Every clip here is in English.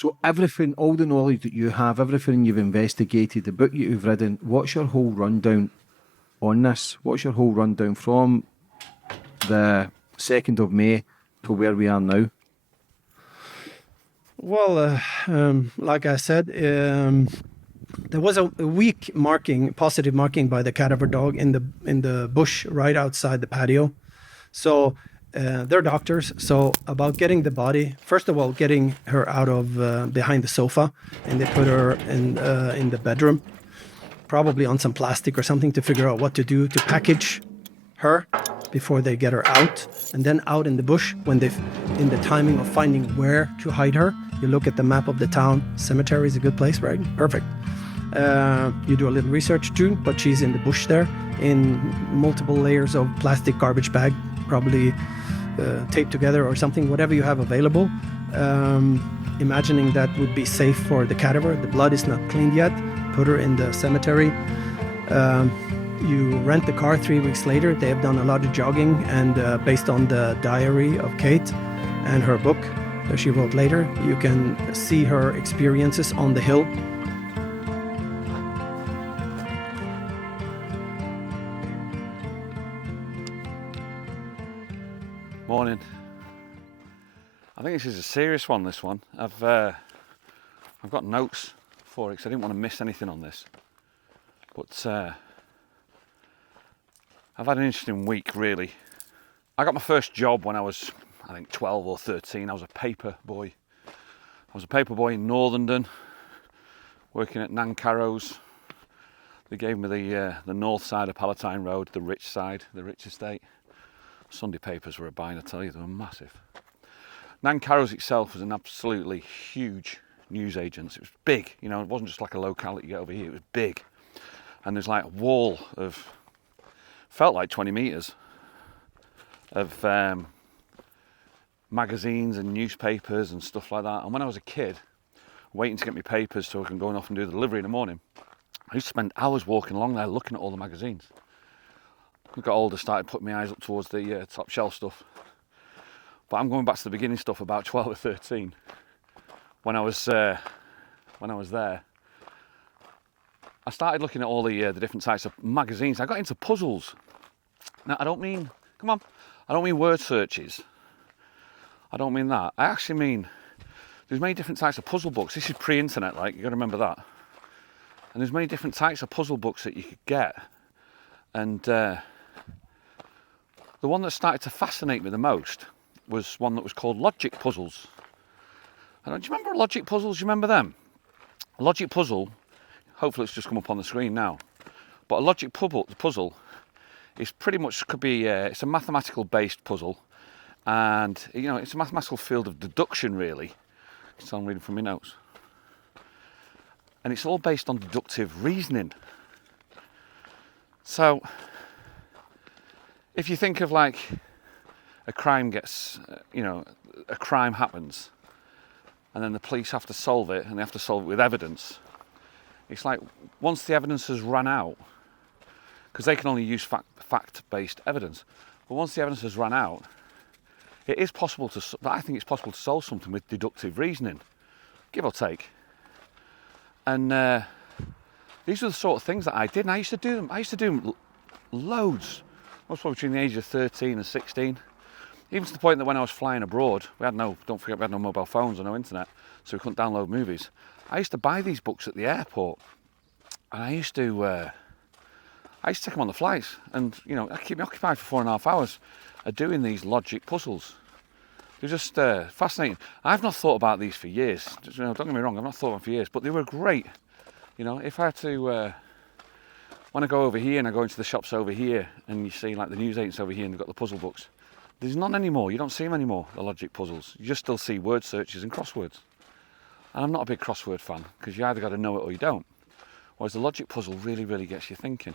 So everything, all the knowledge that you have, everything you've investigated, the book you've written, what's your whole rundown on this? What's your whole rundown from the 2nd of May to where we are now? Well, like I said, there was a weak marking, positive marking by the cadaver dog in the bush right outside the patio. So they're doctors. So about getting the body, first of all, getting her out of behind the sofa, and they put her in the bedroom, probably on some plastic or something to figure out what to do to package her before they get her out, and then out in the bush when in the timing of finding where to hide her. You look at the map of the town. Cemetery is a good place, right? Perfect. You do a little research too, but she's in the bush there in multiple layers of plastic garbage bag, probably taped together or something, whatever you have available. Imagining that would be safe for the cadaver. The blood is not cleaned yet. Put her in the cemetery. You rent the car 3 weeks later. They have done a lot of jogging, and based on the diary of Kate and her book that she wrote later, you can see her experiences on the hill. Morning. I think this is a serious one, this one. I've got notes for it because I didn't want to miss anything on this. But I've had an interesting week, really. I got my first job when I was, I think, 12 or 13. I was a paper boy. I was a paper boy in Northern, working at Nancarrows. They gave me the north side of Palatine Road, the rich side, the rich estate. Sunday papers were a buying, I tell you, they were massive. Nancarrows itself was an absolutely huge newsagent. It was big, you know, it wasn't just like a locality you get over here, it was big. And there's like a wall of, felt like 20 metres of magazines and newspapers and stuff like that. And when I was a kid, waiting to get my papers so I can go off and do the delivery in the morning, I used to spend hours walking along there looking at all the magazines. As I got older, started putting my eyes up towards the top shelf stuff. But I'm going back to the beginning stuff, about 12 or 13. When I was there, I started looking at all the different types of magazines. I got into puzzles. Now, I don't mean word searches. I don't mean that. I actually mean there's many different types of puzzle books. This is pre-internet, like, you got to remember that. And there's many different types of puzzle books that you could get. And the one that started to fascinate me the most was one that was called logic puzzles. And do you remember logic puzzles? Do you remember them? A logic puzzle, hopefully it's just come up on the screen now, but a logic puzzle is pretty much, could be, it's a mathematical based puzzle, and you know, it's a mathematical field of deduction, really. So I'm reading from my notes. And it's all based on deductive reasoning. So if you think of like a crime a crime happens, and then the police have to solve it, and they have to solve it with evidence. It's like once the evidence has run out, because they can only use fact-based evidence, but once the evidence has run out, I think it's possible to solve something with deductive reasoning, give or take. And these are the sort of things that I did, and I used to do them loads. I was probably between the ages of 13 and 16. Even to the point that when I was flying abroad, don't forget we had no mobile phones or no internet, so we couldn't download movies. I used to buy these books at the airport, and I used to take them on the flights, and you know, that keep me occupied for 4.5 hours doing these logic puzzles. They're just fascinating. I've not thought about these for years. You know, don't get me wrong, I've not thought about them for years, but they were great. You know, if I had to, when I go over here and I go into the shops over here, and you see like the newsagents over here, and they've got the puzzle books. There's none anymore. You don't see them anymore, the logic puzzles. You just still see word searches and crosswords. And I'm not a big crossword fan, because you either got to know it or you don't. Whereas the logic puzzle really, really gets you thinking.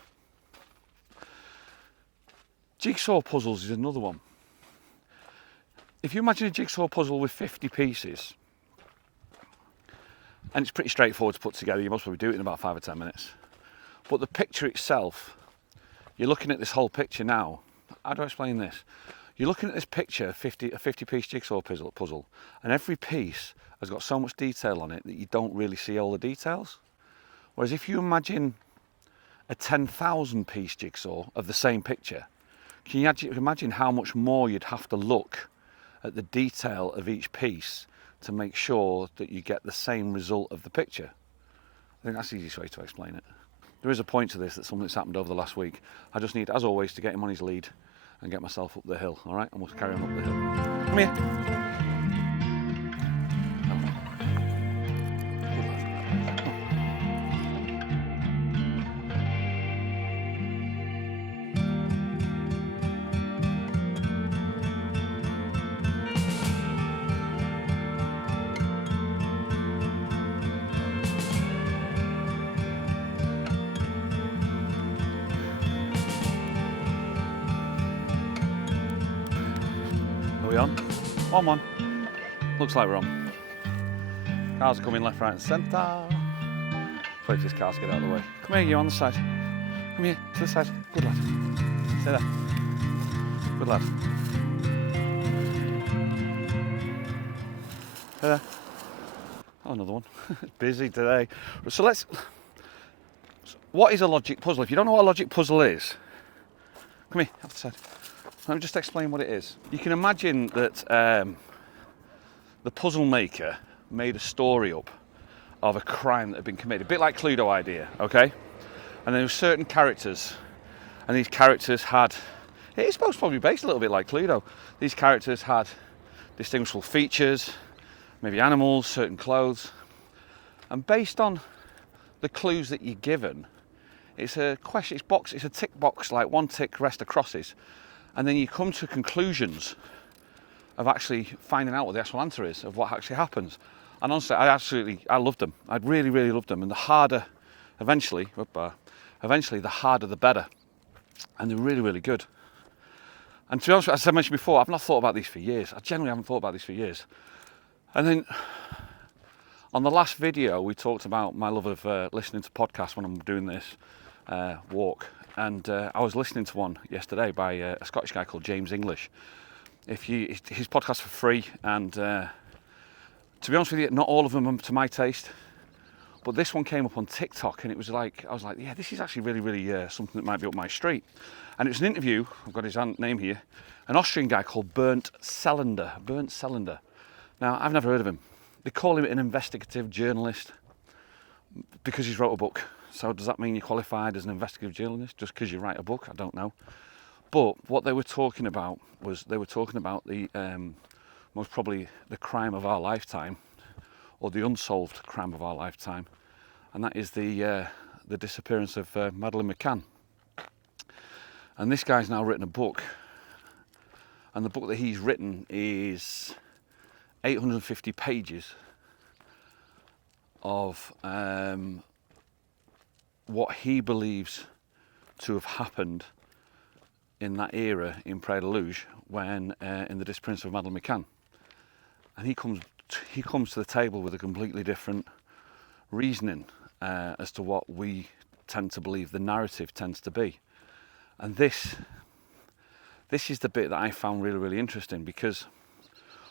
Jigsaw puzzles is another one. If you imagine a jigsaw puzzle with 50 pieces, and it's pretty straightforward to put together, you must probably do it in about 5 or 10 minutes. But the picture itself, you're looking at this whole picture now. How do I explain this? You're looking at this picture, a 50-piece jigsaw puzzle, and every piece has got so much detail on it that you don't really see all the details. Whereas if you imagine a 10,000 piece jigsaw of the same picture, can you imagine how much more you'd have to look at the detail of each piece to make sure that you get the same result of the picture? I think that's the easiest way to explain it. There is a point to this, that something's happened over the last week. I just need, as always, to get him on his lead and get myself up the hill, all right? And we'll carry on up the hill. Come here. Are we on? On. Looks like we're on. Cars are coming left, right and centre. Wait for this car to get out of the way. Come here, you on the side. Come here, to the side. Good lad. Stay there. Good lad. Stay there. Oh, another one. Busy today. So what is a logic puzzle? If you don't know what a logic puzzle is, come here, off the side. Let me just explain what it is. You can imagine that the puzzle maker made a story up of a crime that had been committed, a bit like Cluedo idea, okay? And there were certain characters, and these characters had, it's supposed to probably be based a little bit like Cluedo. These characters had distinguishable features, maybe animals, certain clothes, and based on the clues that you're given, it's a question, it's a tick box, like one tick, rest of crosses. And then you come to conclusions of actually finding out what the actual answer is, of what actually happens. And honestly, I loved them. I really, really loved them. And the harder, eventually, the harder the better. And they're really, really good. And to be honest, as I mentioned before, I've not thought about these for years. I genuinely haven't thought about these for years. And then on the last video, we talked about my love of listening to podcasts when I'm doing this walk. And I was listening to one yesterday by a Scottish guy called James English. His podcasts are free, and to be honest with you, not all of them are to my taste. But this one came up on TikTok, and I was like, yeah, this is actually really, really something that might be up my street. And it was an interview. I've got his name here. An Austrian guy called Bernt Stallender. Now, I've never heard of him. They call him an investigative journalist because he's wrote a book. So does that mean you're qualified as an investigative journalist just because you write a book? I don't know. But what they were talking about was the most probably the crime of our lifetime, or the unsolved crime of our lifetime, and that is the disappearance of Madeleine Mccann. And this guy's now written a book, and the book that he's written is 850 pages of what he believes to have happened in that era in Praia da Luz when in the disappearance of Madeleine Mccann. And he comes to the table with a completely different reasoning as to what we tend to believe the narrative tends to be. And this is the bit that I found really, really interesting, because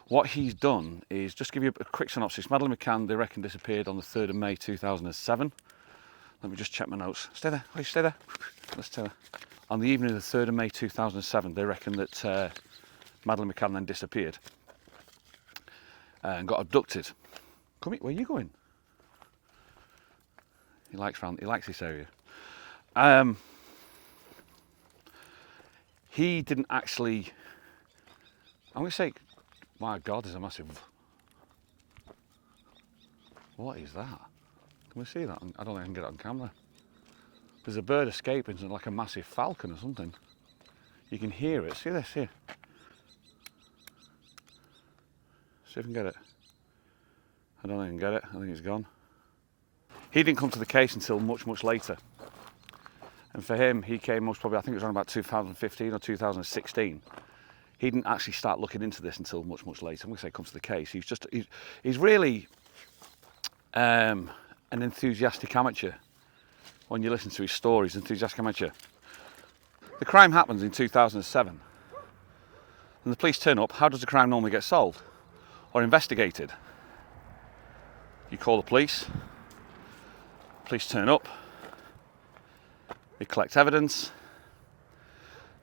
what he's done is, just give you a quick synopsis. Madeleine Mccann, they reckon, disappeared on the 3rd of May 2007. Let me just check my notes. Stay there. Wait, stay there. Let's tell her. On the evening of the 3rd of May 2007, they reckon that Madeleine Mccann then disappeared and got abducted. Come here, where are you going? He likes this area. He didn't actually. I'm going to say, my God, there's a massive. What is that? Can we see that? I don't think I can get it on camera. There's a bird escaping, like a massive falcon or something. You can hear it. See this here? See if I can get it. I don't think I can get it. I think it's gone. He didn't come to the case until much, much later. And for him, he came most probably, I think it was around about 2015 or 2016. He didn't actually start looking into this until much, much later. I'm going to say come to the case. He's really an enthusiastic amateur. When you listen to his stories, enthusiastic amateur. The crime happens in 2007. And the police turn up. How does the crime normally get solved or investigated? You call the police turn up, they collect evidence,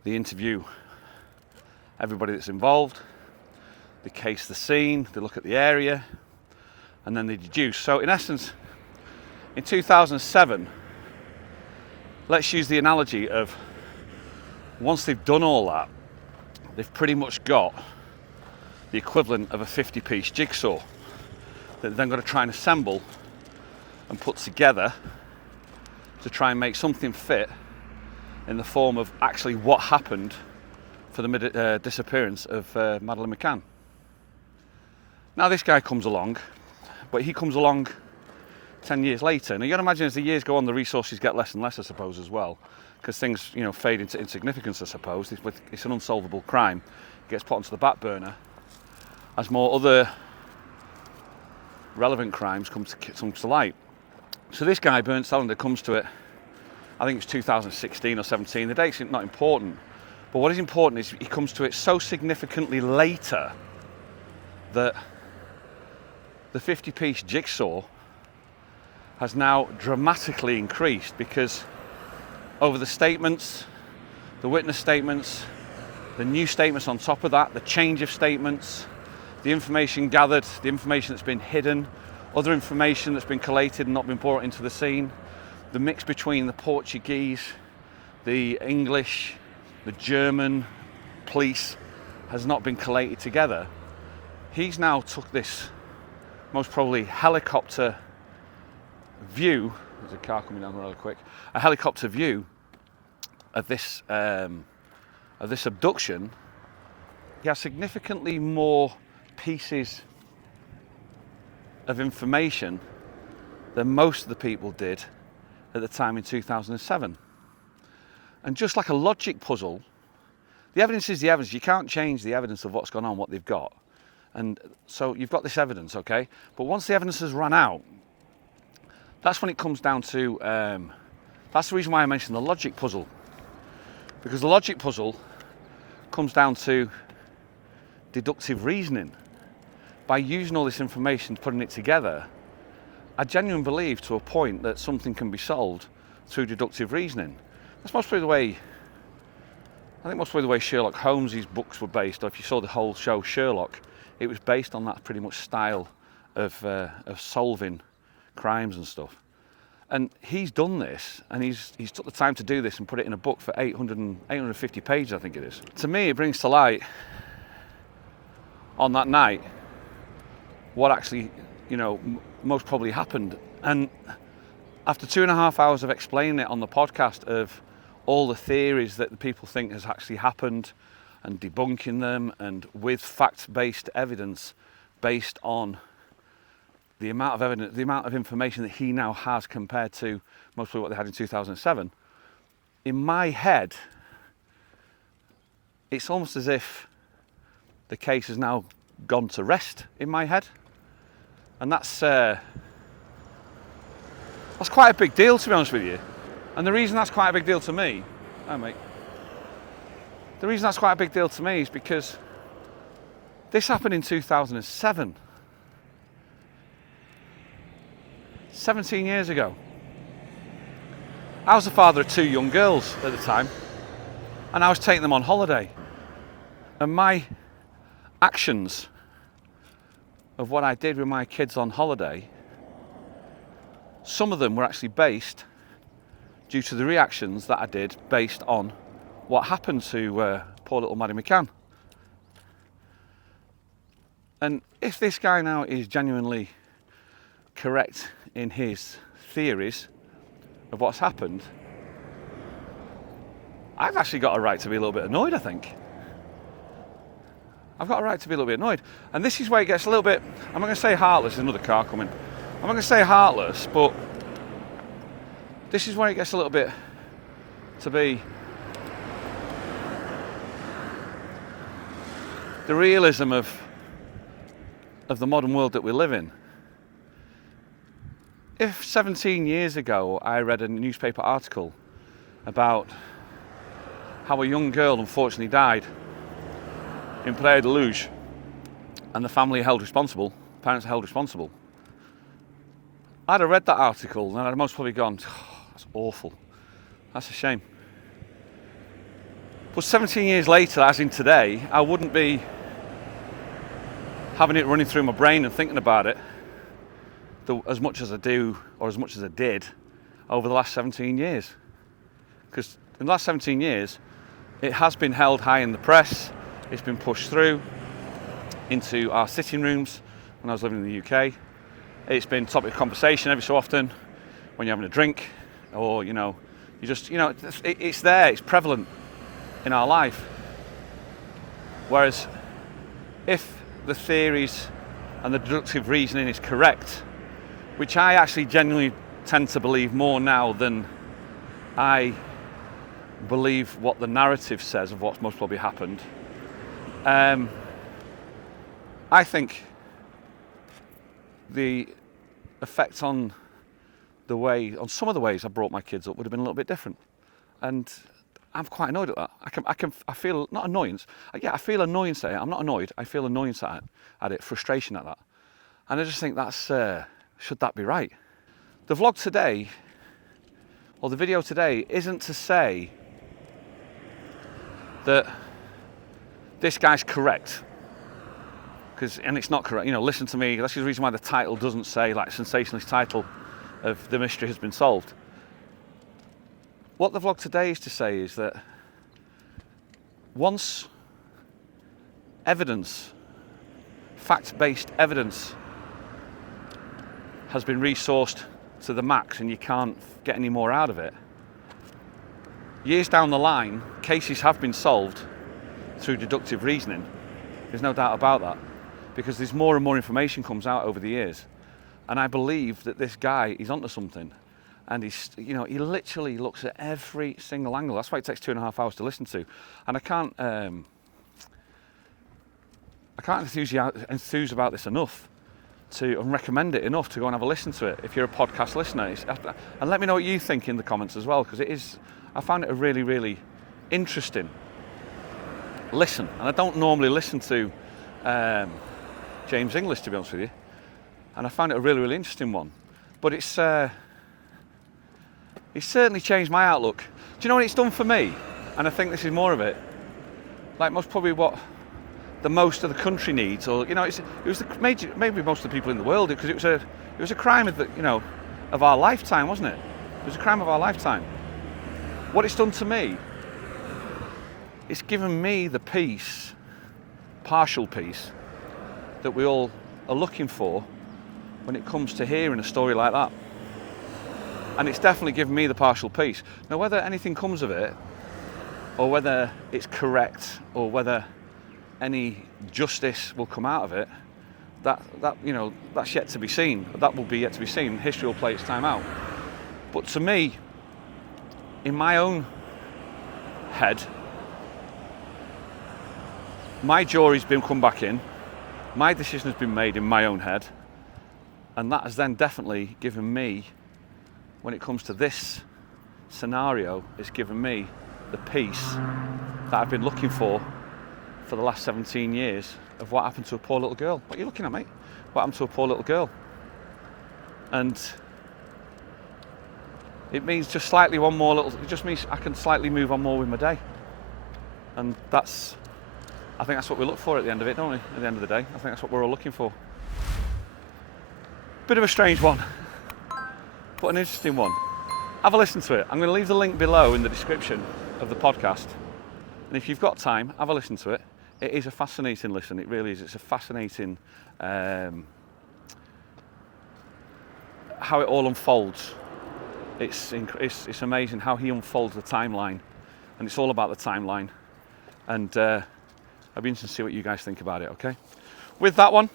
they interview everybody that's involved, they case the scene, they look at the area, and then they deduce. So in essence, in 2007, let's use the analogy of once they've done all that, they've pretty much got the equivalent of a 50-piece jigsaw that they're then got to try and assemble and put together to try and make something fit in the form of actually what happened for the disappearance of Madeleine Mccann. Now this guy comes along, but he comes along 10 years later. Now you got to imagine as the years go on, the resources get less and less, I suppose, as well, because things, you know, fade into insignificance, I suppose. It's an unsolvable crime. It gets put onto the back burner as more other relevant crimes come to light. So this guy, Bernt Stallender, comes to it, I think it's 2016 or 17. The date's not important, but what is important is he comes to it so significantly later that the 50-piece jigsaw has now dramatically increased, because over the statements, the witness statements, the new statements on top of that, the change of statements, the information gathered, the information that's been hidden, other information that's been collated and not been brought into the scene, the mix between the Portuguese, the English, the German police has not been collated together. He's now took this most probably helicopter view, there's a car coming down really quick, a helicopter view of this abduction. He has significantly more pieces of information than most of the people did at the time in 2007. And just like a logic puzzle, the evidence is the evidence. You can't change the evidence of what's gone on, what they've got. And so you've got this evidence, okay? But once the evidence has run out, that's when it comes down to, that's the reason why I mentioned the logic puzzle. Because the logic puzzle comes down to deductive reasoning. By using all this information, putting it together, I genuinely believe to a point that something can be solved through deductive reasoning. That's mostly the way, I think mostly the way Sherlock Holmes' books were based, or if you saw the whole show Sherlock, it was based on that pretty much style of solving crimes and stuff. And he's done this, and he's took the time to do this and put it in a book for 850 pages, I think it is. To me, it brings to light on that night what actually, you know, most probably happened. And after 2.5 hours of explaining it on the podcast, of all the theories that the people think has actually happened and debunking them, and with fact-based evidence based on the amount of evidence, the amount of information that he now has compared to mostly what they had in 2007, in my head, it's almost as if the case has now gone to rest in my head. And that's quite a big deal, to be honest with you. And the reason that's quite a big deal to me, oh mate, the reason that's quite a big deal to me is because this happened in 2007. 17 years ago. I was the father of 2 young girls at the time, and I was taking them on holiday. And my actions of what I did with my kids on holiday, some of them were actually based due to the reactions that I did based on what happened to poor little Madeleine Mccann. And if this guy now is genuinely correct in his theories of what's happened, I've actually got a right to be a little bit annoyed, I think. I've got a right to be a little bit annoyed. And this is where it gets a little bit, I'm not going to say heartless, there's another car coming. I'm not going to say heartless, but this is where it gets a little bit to be the realism of the modern world that we live in. If 17 years ago I read a newspaper article about how a young girl unfortunately died in Playa de Luge, and the family are held responsible, parents are held responsible, I'd have read that article and I'd have most probably gone, oh, that's awful. That's a shame. But 17 years later, as in today, I wouldn't be having it running through my brain and thinking about it as much as I do, or as much as I did, over the last 17 years. Because in the last 17 years, it has been held high in the press, it's been pushed through into our sitting rooms when I was living in the UK. It's been topic of conversation every so often when you're having a drink, or, you know, you just, you know, it's there, it's prevalent in our life. Whereas if the theories and the deductive reasoning is correct, which I actually genuinely tend to believe more now than I believe what the narrative says of what's most probably happened, I think the effect on some of the ways I brought my kids up would have been a little bit different. And I'm quite annoyed at that. I feel, not annoyance, I feel annoyance at it. I'm not annoyed, I feel annoyance at it, frustration at that. And I just think that's, should that be right? The vlog today, or the video today, isn't to say that this guy's correct. And it's not correct, you know, listen to me, that's the reason why the title doesn't say, like, sensationalist title of The Mystery Has Been Solved. What the vlog today is to say is that once evidence, fact-based evidence, has been resourced to the max and you can't get any more out of it, years down the line, cases have been solved through deductive reasoning. There's no doubt about that, because there's more and more information comes out over the years. And I believe that this guy is onto something. And he's, you know, he literally looks at every single angle. That's why it takes 2.5 hours to listen to. And I can't enthuse about this enough and recommend it enough to go and have a listen to it if you're a podcast listener. And let me know what you think in the comments as well, because I found it a really, really interesting listen. And I don't normally listen to James English, to be honest with you. And I found it a really, really interesting one. But it's certainly changed my outlook. Do you know what it's done for me? And I think this is more of it. Like most probably what the most of the country needs, or, you know, it was maybe most of the people in the world, because it was a crime of of our lifetime, wasn't it? It was a crime of our lifetime. What it's done to me, it's given me the peace, partial peace, that we all are looking for when it comes to hearing a story like that. And it's definitely given me the partial peace. Now, whether anything comes of it, or whether it's correct, or whether any justice will come out of it, that you know, that's yet to be seen. That will be yet to be seen. History will play its time out. But to me, in my own head, my jury's been come back in, my decision has been made in my own head, and that has then definitely given me, when it comes to this scenario, it's given me the peace that I've been looking for the last 17 years of what happened to a poor little girl. What are you looking at, mate? What happened to a poor little girl? And it means just slightly one more little, it just means I can slightly move on more with my day. And I think that's what we look for at the end of it, don't we? At the end of the day, I think that's what we're all looking for. Bit of a strange one, but an interesting one. Have a listen to it. I'm going to leave the link below in the description of the podcast. And if you've got time, have a listen to it. It is a fascinating listen, it really is. It's a fascinating how it all unfolds. It's amazing how he unfolds the timeline, and it's all about the timeline. And I'd be interested to see what you guys think about it, okay? With that one,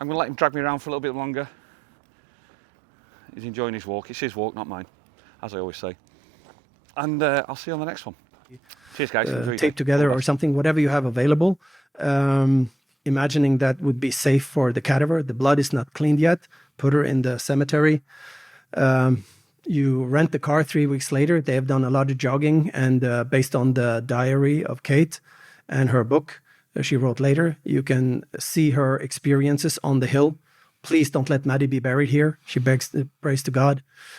I'm going to let him drag me around for a little bit longer. He's enjoying his walk. It's his walk, not mine, as I always say. And I'll see you on the next one. Cheers, guys. Tape together or something, whatever you have available. Imagining that would be safe for the cadaver. The blood is not cleaned yet. Put her in the cemetery. You rent the car 3 weeks later. They have done a lot of jogging, and based on the diary of Kate and her book she wrote later, you can see her experiences on the hill please don't let Maddie be buried here. She prays to God.